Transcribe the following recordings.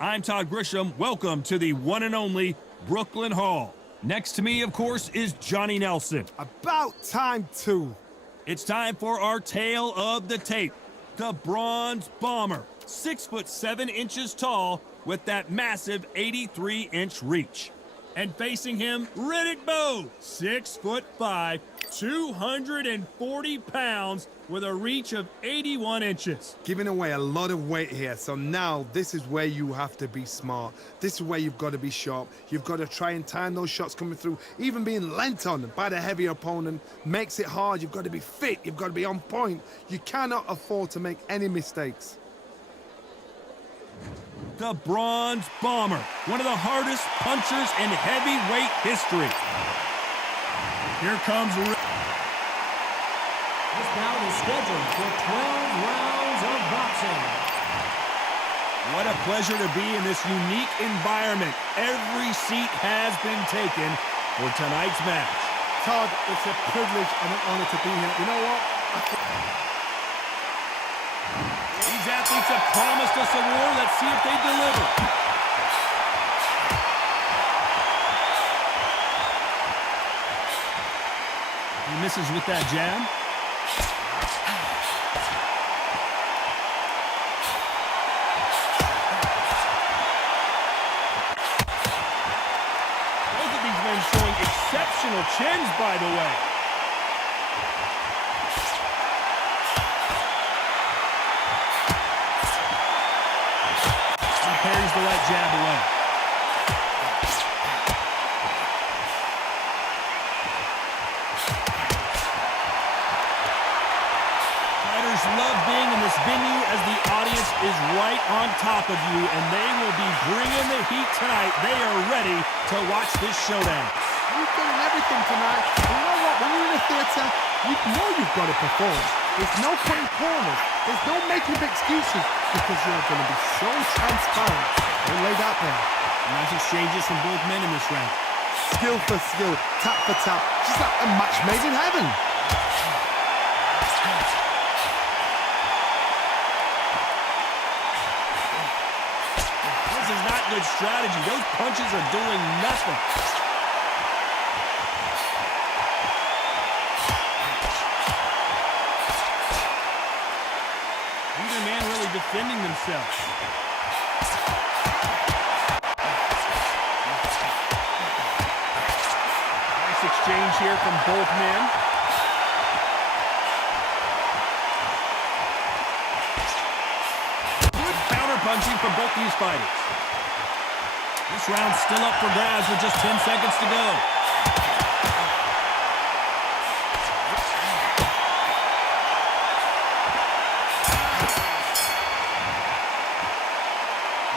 I'm Todd Grisham. Welcome to the one and only Brooklyn Hall. Next to me, of course, is Johnny Nelson. About time, too. It's time for our tale of the tape. The Bronze Bomber, 6'7" tall with that massive 83-inch reach. And facing him, Riddick Bowe, 6'5", 240 pounds with a reach of 81 inches. Giving away a lot of weight here, so now this is where you have to be smart. This is where you've got to be sharp. You've got to try and time those shots coming through. Even being lent on by the heavier opponent makes it hard. You've got to be fit. You've got to be on point. You cannot afford to make any mistakes. The Bronze Bomber, one of the hardest punchers in heavyweight history. Here comes This bout is scheduled for 12 rounds of boxing. What a pleasure to be in this unique environment. Every seat has been taken for tonight's match. Todd, it's a privilege and an honor to be here. You know what? These athletes have promised us a war. Let's see if they deliver. He misses with that jab. Both of these men showing exceptional chins, by the way. Parries the right jab away. Fighters love being in this venue as the audience is right on top of you, and they will be bringing the heat tonight. They are ready to watch this showdown. You've done everything tonight. You know what? When you're in a theater, you know you've got to perform. There's no cutting corners. There's no making of excuses because you're going to be so transparent. They're laid out there. Nice exchanges from both men in this round. Skill for skill, tap for tap. Just like a match made in heaven. This is not good strategy. Those punches are doing nothing. Neither man really defending themselves. Nice exchange here from both men. Good counter-punching from both these fighters. This round's still up for grabs with just 10 seconds to go.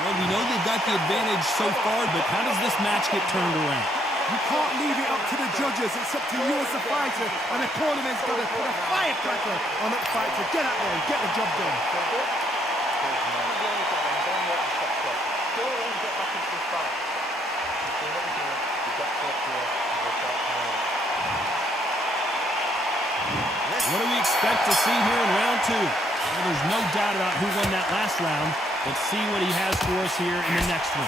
Well, we know they've got the advantage so far, but how does this match get turned around? You can't leave it up to the judges. It's up to you as a fighter, and the cornerman's got to put a firecracker on that fight to get out there and get the job done. What do we expect to see here in round two? Well, there's no doubt about who won that last round. Let's see what he has for us here in the next one.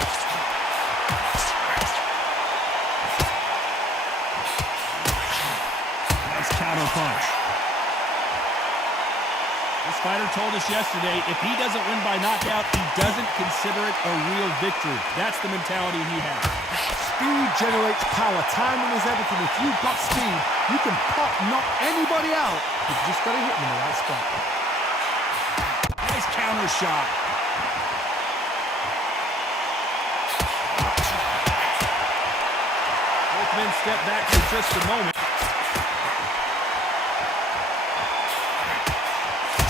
Nice counter punch. This fighter told us yesterday, if he doesn't win by knockout, he doesn't consider it a real victory. That's the mentality he has. Speed generates power. Timing is everything. If you've got speed, you can knock anybody out. You've just got to hit them in the right spot. Nice counter shot. Both men step back for just a moment.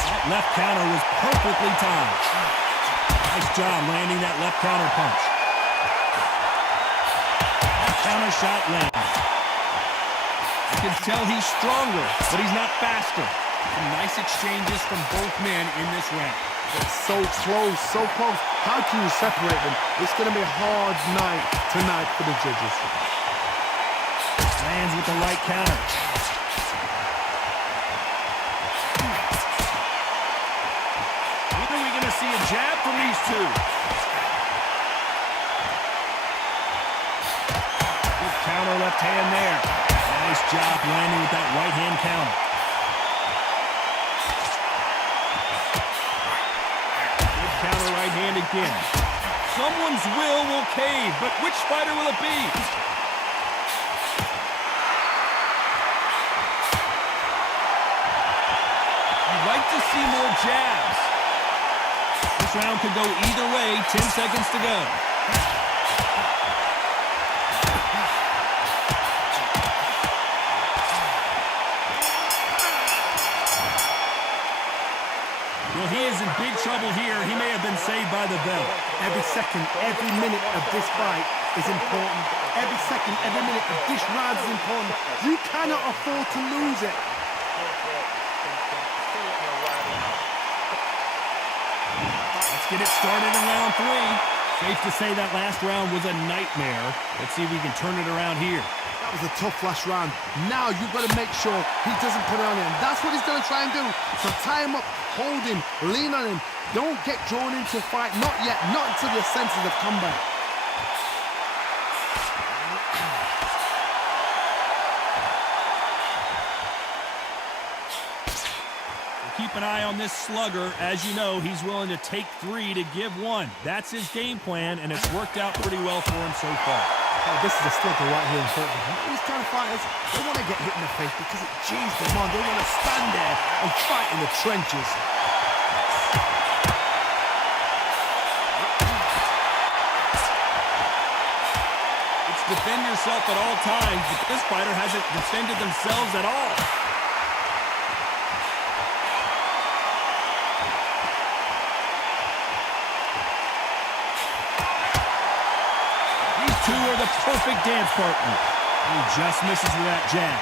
That left counter was perfectly timed. Nice job landing that left counter punch. That counter shot lands. You can tell he's stronger, but he's not faster. Some nice exchanges from both men in this round. It's so close, so close. How can you separate them? It's going to be a hard night tonight for the judges. Lands with the right counter. When are we going to see a jab from these two? counter left hand there. Nice job landing with that right hand counter. Good counter right hand again. Someone's will cave, but which fighter will it be? You'd like to see more jabs. This round could go either way. 10 seconds to go. Well, he is in big trouble here. He may have been saved by the bell. Every second, every minute of this fight is important. Every second, every minute of this round is important. You cannot afford to lose it. Let's get it started in round 3. Safe to say that last round was a nightmare. Let's see if we can turn it around here. That was a tough last round. Now you've got to make sure he doesn't put it on him. That's what he's going to try and do. So tie him up, hold him, lean on him. Don't get drawn into a fight. Not yet. Not until your senses have come back. Keep an eye on this slugger. As you know, he's willing to take 3 to give 1. That's his game plan, and it's worked out pretty well for him so far. Oh, this is a slugger right here in front of him. These kind of fighters, they want to get hit in the face because it cheers them on. They want to stand there and fight in the trenches. It's defend yourself at all times, but this fighter hasn't defended themselves at all. Two are the perfect dance partner. He just misses with that jab.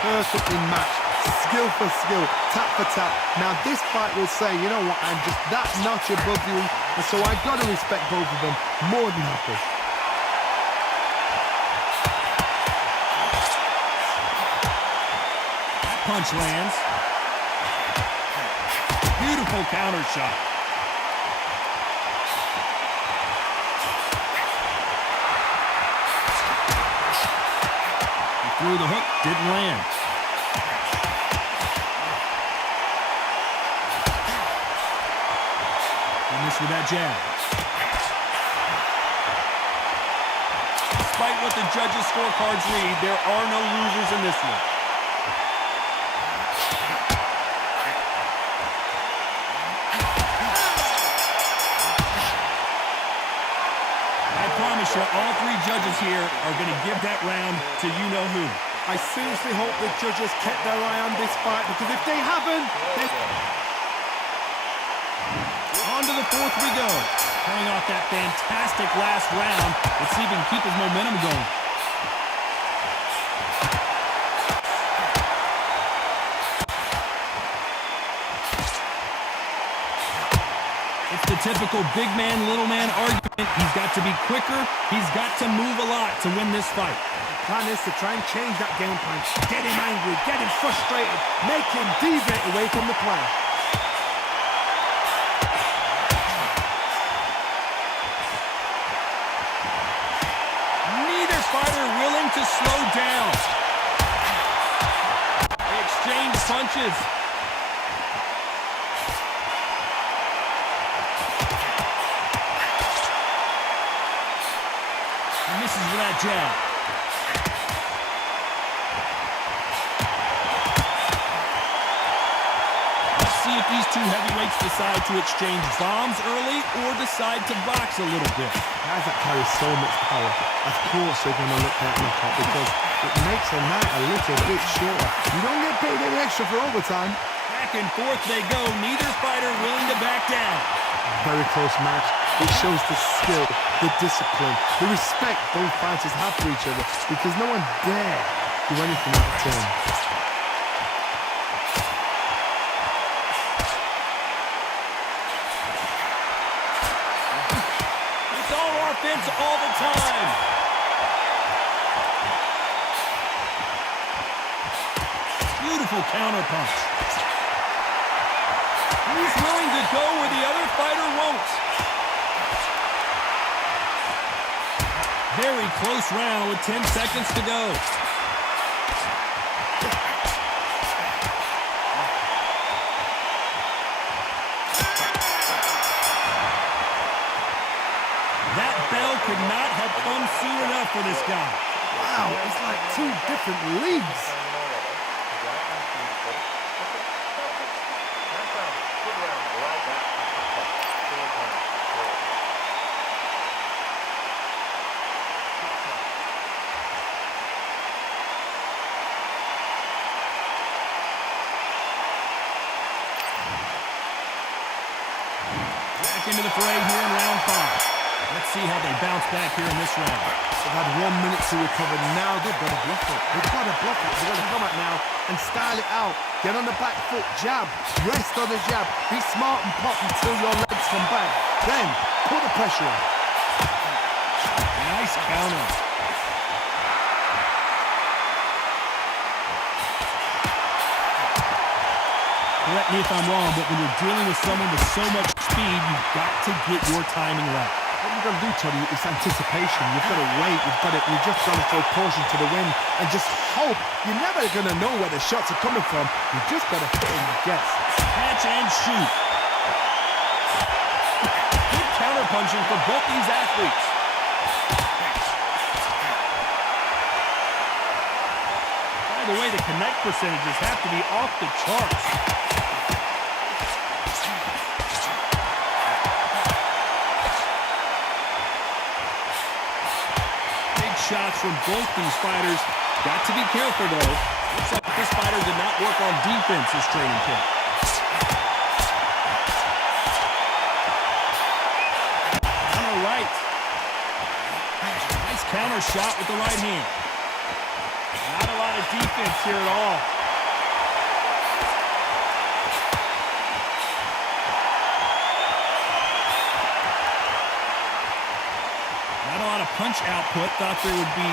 Perfectly matched, skill for skill, tap for tap. Now this fight will say, you know what, I'm just that notch above you, and so I got to respect both of them more than happy. That punch lands. Beautiful counter shot. Through the hook, didn't land. He missed with that jab. Despite what the judges' scorecards read, there are no losers in this one. I promise you, all 3 judges here are going to give that round to you-know-who. I seriously hope the judges kept their eye on this fight, because if they haven't, they... On to the 4th we go. Coming off that fantastic last round, let's see if he can keep his momentum going. It's the typical big man, little man argument. He's got to be quicker. He's got to move a lot to win this fight. The plan is to try and change that game plan. Get him angry, get him frustrated, make him deviate away from the plan. Neither fighter willing to slow down. They exchange punches. Misses with that jab. Let's see if these 2 heavyweights decide to exchange bombs early or decide to box a little bit. Guys that carry so much power, of course they're going to look at knockout, because it makes a night a little bit shorter. You don't get paid any extra for overtime. Back and forth they go. Neither fighter willing to back down. Very close match. It shows the skill, the discipline, the respect both fighters have for each other, because no one dare do anything out of turn. It's all offense all the time. Beautiful counter punch. He's willing to go where the other fighter won't. Very close round with 10 seconds to go. That bell could not have come soon enough for this guy. Wow, it's like two different leagues. Into the fray here in round 5. Let's see how they bounce back here in this round. They've had 1 minute to recover. Now they've got to bluff it. They've got to bluff it. They've got to come out now and style it out. Get on the back foot, jab, rest on the jab. Be smart and pop until your legs come back. Then put the pressure on. Nice counter. Correct me if I'm wrong, but when you're dealing with someone with so much speed, you've got to get your timing right. What you've got to do, Tony, is anticipation. You've got to wait. You just got to throw caution to the wind and just hope. You're never going to know where the shots are coming from. You just got to hit and guess. Catch and shoot. Good counter punching for both these athletes. By the way, the connect percentages have to be off the charts. Shots from both these fighters. Got to be careful, though. Looks like this fighter did not work on defense this training camp. Counter right. Nice counter shot with the right hand. Not a lot of defense here at all. Punch output. Thought there would be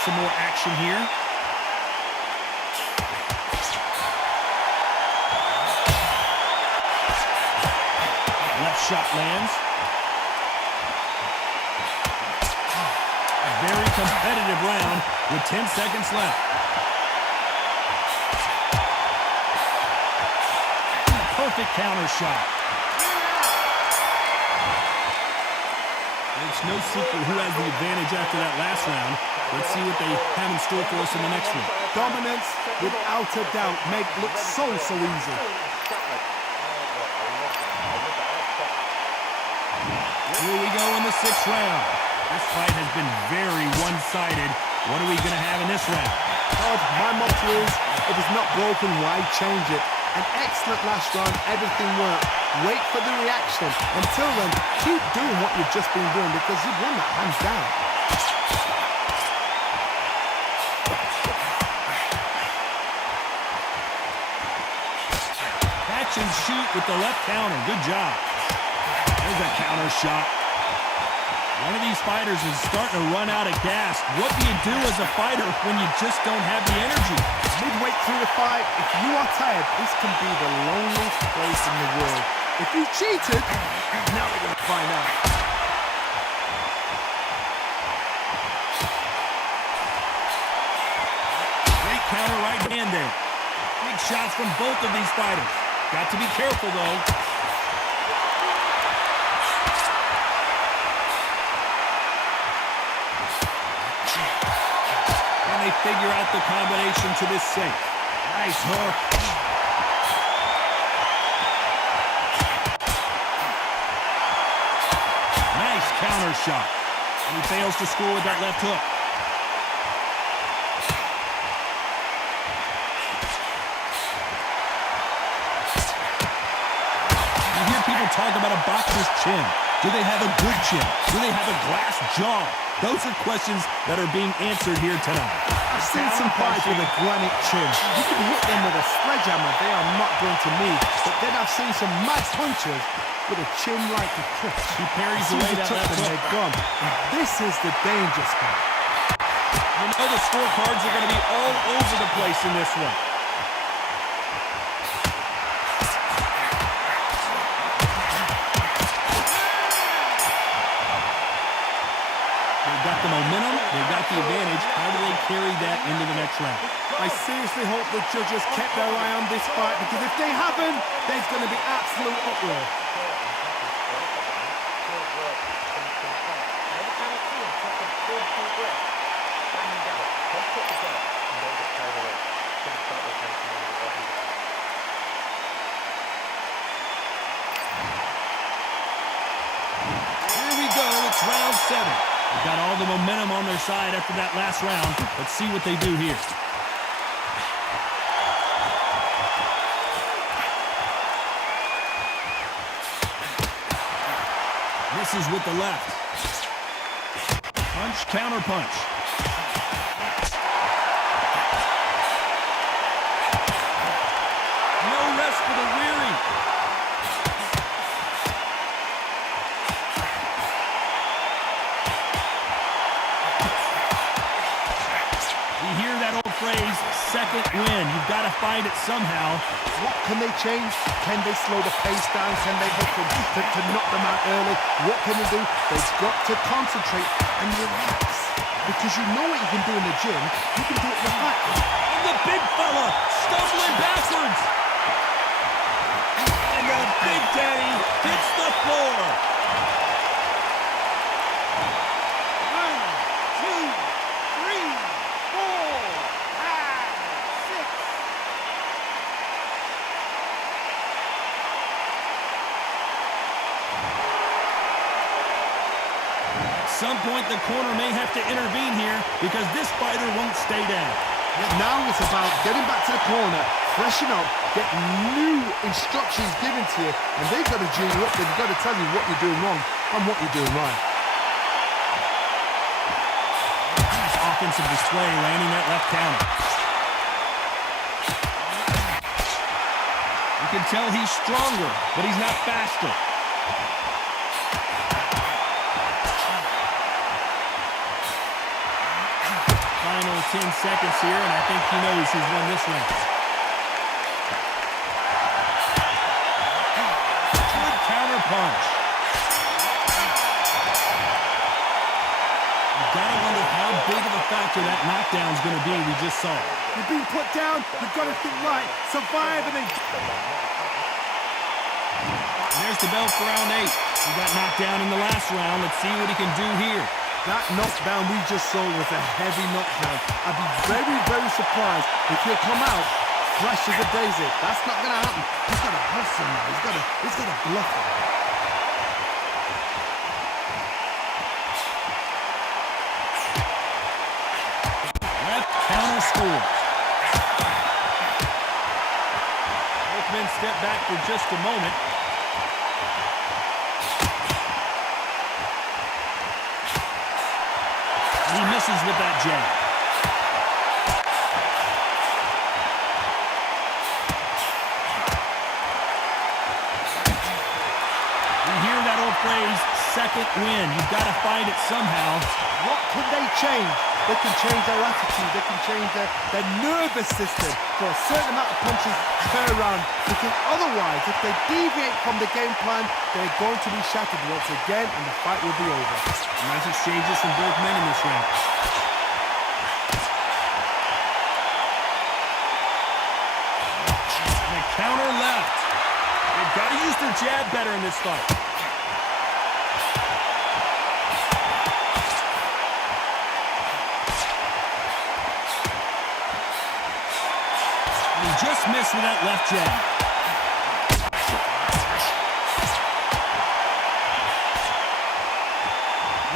some more action here. Left shot lands. A very competitive round with 10 seconds left. Perfect counter shot. It's no secret who has the advantage after that last round. Let's see what they have in store for us in the next one. Dominance, without a doubt, make look so easy. Here we go in the 6th round. This fight has been very one-sided. What are we going to have in this round? Todd, my motto is, if it's not broken, why change it? An excellent last round, everything worked. Wait for the reaction. Until then, keep doing what you've just been doing because you've won that hands down. Catch and shoot with the left counter. Good job. There's a counter shot. One of these fighters is starting to run out of gas. What do you do as a fighter when you just don't have the energy? Midway through the fight, if you are tired, this can be the loneliest place in the world. If you cheated, now we're going to find out. Great counter right hand there. Big shots from both of these fighters. Got to be careful, though. And they figure out the combination to this safe. Nice hook. Nice counter shot. And he fails to score with that left hook. You hear people talk about a boxer's chin. Do they have a good chin? Do they have a glass jaw? Those are questions that are being answered here tonight. I've seen some fights with a granite chin. You can hit them with a sledgehammer, they are not going to move. But then I've seen some max punchers with a chin like a crisp. He parries away that left hook. They're gone. And this is the danger spot. You know the scorecards are going to be all over the place in this one. got the momentum, they've got the advantage. How do they carry that into the next round? I seriously hope the judges kept their eye on this fight, because if they haven't, there's going to be absolute uproar. Here we go, it's round 7. They've got all the momentum on their side after that last round. Let's see what they do here. Misses with the left. Punch, counter punch. No rest for the weary. You hear that old phrase, second win. You've got to find it somehow. What can they change? Can they slow the pace down? Can they hit them to knock them out early? What can they do? They've got to concentrate and relax. Because you know what you can do in the gym, you can do it in the fight. And the big fella stumbling backwards. And the Big Daddy hits the floor. 1, 2, 3, 4, 5, 6. At some point, the corner may have to intervene here because this fighter won't stay down. Now it's about getting back to the corner, freshen up, get new instructions given to you, and they've got to G you up. They've got to tell you what you're doing wrong and what you're doing right. Nice offensive display, landing that left counter. You can tell he's stronger, but he's not faster. Final 10 seconds here, and I think he knows he's won this round. Good counter punch. You've got to wonder how big of a factor that knockdown is going to be we just saw. You've been put down, you've got to think right, survive, and then... And there's the bell for round 8. He got knocked down in the last round. Let's see what he can do here. That knockdown we just saw was a heavy knockdown. I'd be very, very surprised if he'll come out fresh as a daisy. That's not going to happen. He's got to hustle now. He's got to bluff him. Left counter score. Both men step back for just a moment. He misses with that jab. You hear that old phrase, second win. You've got to find it somehow. What can they change? They can change their attitude. They can change their nervous system for a certain amount of punches per round. Because otherwise, if they deviate from the game plan, they're going to be shattered once again, and the fight will be over. Nice exchanges from both men in this round. And a counter left. They've got to use their jab better in this fight. Just missed with that left jab.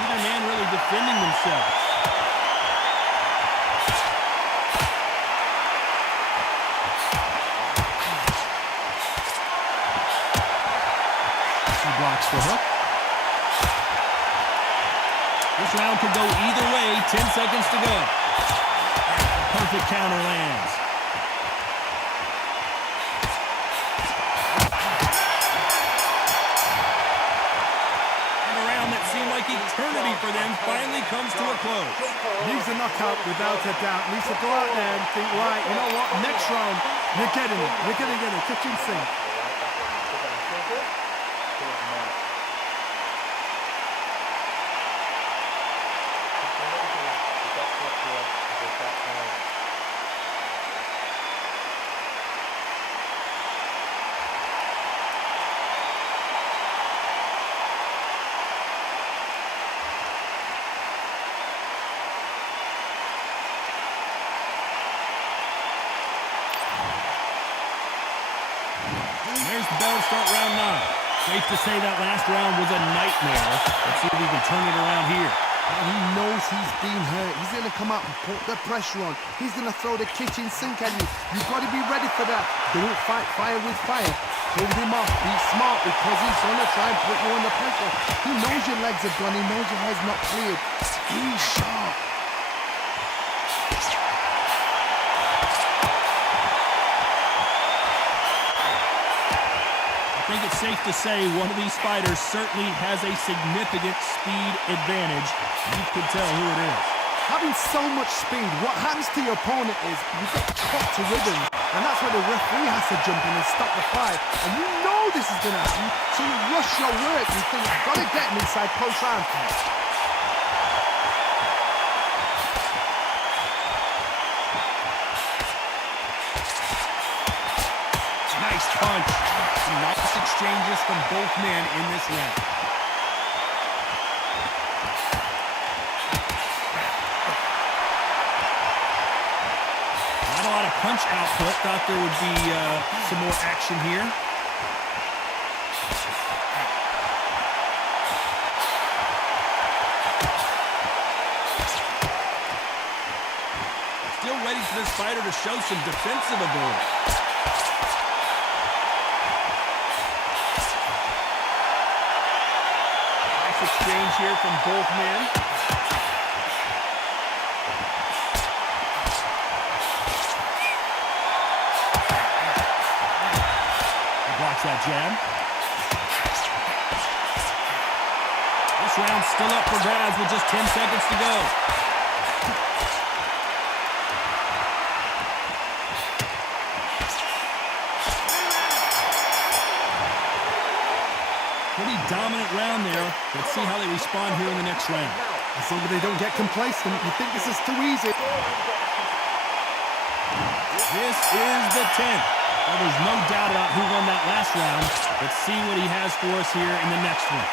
Neither man really defending themselves. He blocks the hook. This round could go either way. 10 seconds to go. Perfect counter lands. Eternity for them finally comes to a close. Needs a knockout without a doubt. Needs to go out there and think, right, you know what, next round, you're getting it. You're going to get it. Kitchen sink. start round 9. Safe to say that last round was a nightmare. Let's see if we can turn it around here. And he knows he's been hurt. He's going to come out and put the pressure on. He's going to throw the kitchen sink at you. You've got to be ready for that. Don't fight fire with fire. Hold him off. Be smart because he's going to try and put you under pressure. He knows your legs are gone. He knows your head's not cleared. He's sharp. I think it's safe to say one of these fighters certainly has a significant speed advantage. You can tell who it is. Having so much speed, what happens to your opponent is you get caught to rhythm, and that's where the referee has to jump in and stop the fight. And you know this is going to happen, so you rush your work. You think, I've got to get him inside close round. Nice punch. Some nice exchanges from both men in this round. Not a lot of punch output. Thought there would be some more action here. Still ready for this fighter to show some defensive ability. Exchange here from both men. He blocks that jab. This round's still up for grabs with just 10 seconds to go. Pretty dominant round there. Let's see how they respond here in the next round. As long as they don't get complacent, you think this is too easy. This is the 10th. Well, there's no doubt about who won that last round. Let's see what he has for us here in the next one.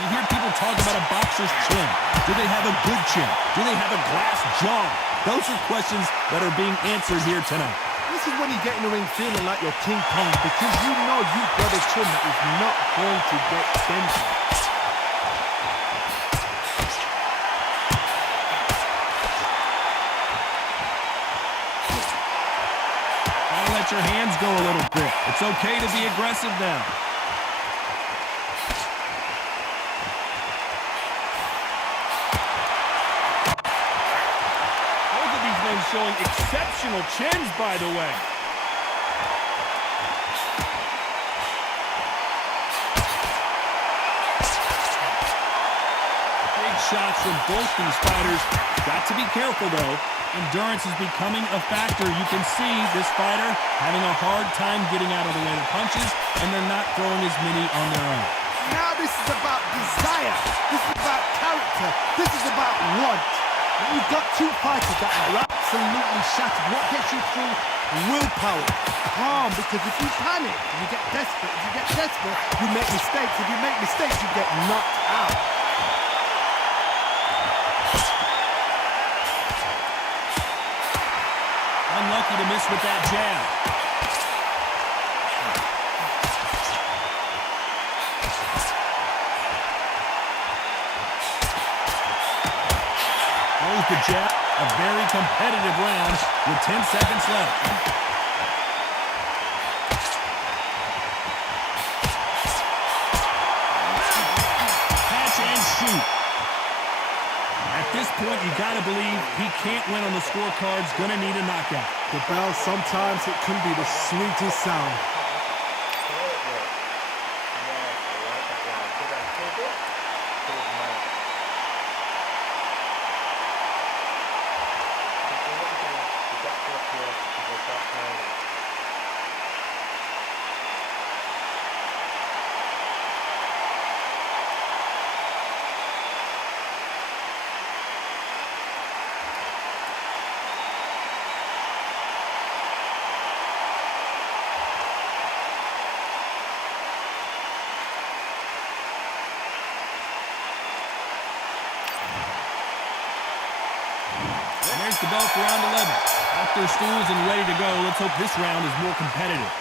You hear people talk about a boxer's chin. Do they have a good chin? Do they have a glass jaw? Those are questions that are being answered here tonight. This is when you get in the ring feeling like you're King Kong because you know you've got a chin that is not going to get dented. Gotta let your hands go a little bit. It's okay to be aggressive now. Showing exceptional chins, by the way. Big shots from both these fighters. Got to be careful, though. Endurance is becoming a factor. You can see this fighter having a hard time getting out of the way of punches, and they're not throwing as many on their own. Now this is about desire. This is about character. This is about want. You've got two fighters that are absolutely shattered. What gets you through? Willpower. Calm, because if you panic, you get desperate. If you get desperate, you make mistakes. If you make mistakes, you get knocked out. Unlucky to miss with that jab. The jab, a very competitive round with 10 seconds left. Catch and shoot. At this point, you gotta believe he can't win on the scorecards, gonna need a knockout. The bell, sometimes it can be the sweetest sound. the bell for round 11. Off their stools and ready to go. Let's hope this round is more competitive.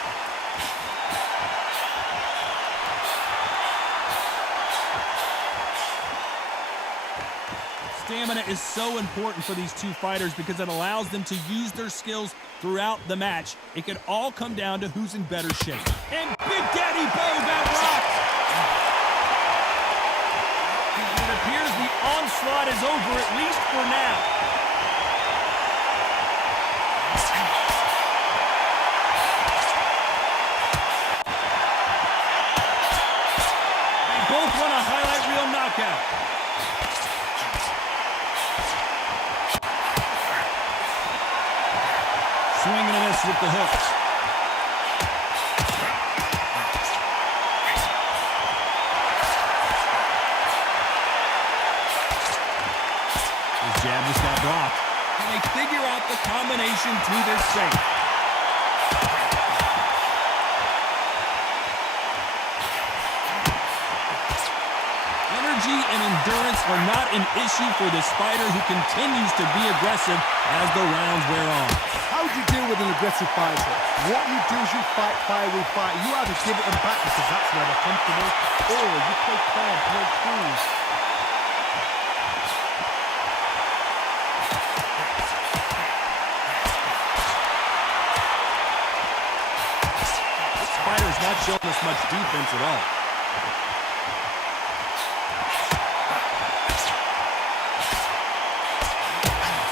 Stamina is so important for these two fighters because it allows them to use their skills throughout the match. It could all come down to who's in better shape. And Big Daddy Bowe got rocked. It appears the onslaught is over, at least for now. They both want a highlight reel knockout. Swinging a miss with the hooks. His jab just got blocked. Can they figure out the combination to this safe? Energy and endurance are not an issue for this fighter who continues to be aggressive as the rounds wear on. How do you deal with an aggressive fighter? What you do is you fight fire with fire. You either give it them back because that's where they're comfortable, or you play calm, play cool. This fighter's not showing us much defense at all.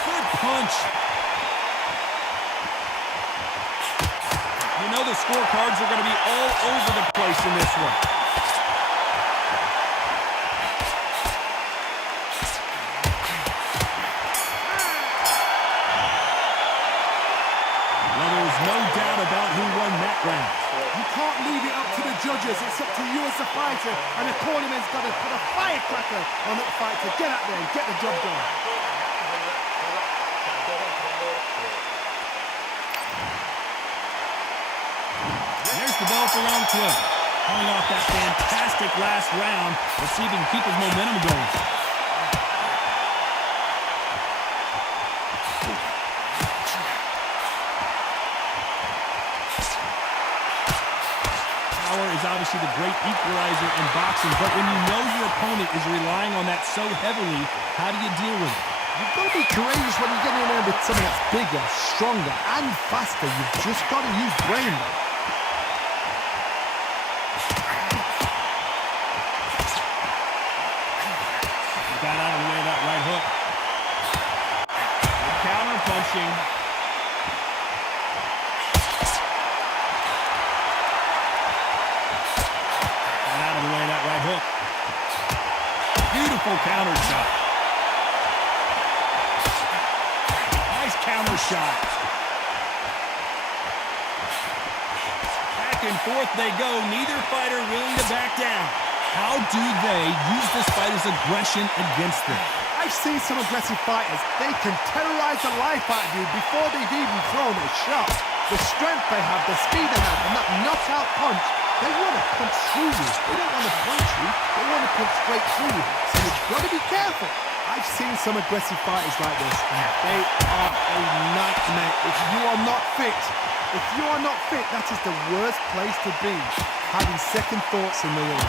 Good punch. You know the scorecards are going to be all over the place in this one. Well, there's no doubt about who won that round. You can't leave it up to the judges. It's up to you as the fighter, and the cornerman's got to put a firecracker on that fight to get out there and get the job done. There's the bell for round 12. Coming off that fantastic last round. Let's see if he can keep his momentum going. Power is obviously the great equalizer in boxing, but when you know your opponent is relying on that so heavily, how do you deal with it? You've got to be courageous when you get in there with something that's bigger, stronger, and faster. You've just got to use brain. Got out of the way of that right hook. Counter punching. Got out of the way of that right hook. Beautiful counter shot. Nice counter shot. Back and forth they go. Neither fighter willing to back down. How do they use this fighter's aggression against them? I've seen some aggressive fighters. They can terrorize the life out of you before they've even thrown a shot. The strength they have, the speed they have, and that knockout punch, they want to punch through you. They don't want to punch you. They want to punch straight through you. So you've got to be careful. I've seen some aggressive fighters like this, and they are a nightmare. If you are not fit, that is the worst place to be, having second thoughts in the ring.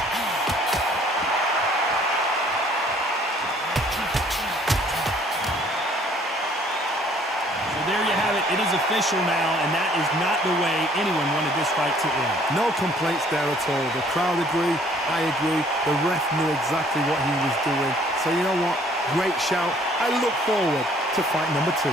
There you have it. It is official now, and that is not the way anyone wanted this fight to end. No complaints there at all. The crowd agree. I agree. The ref knew exactly what he was doing. So you know what? Great shout. I look forward to fight number 2.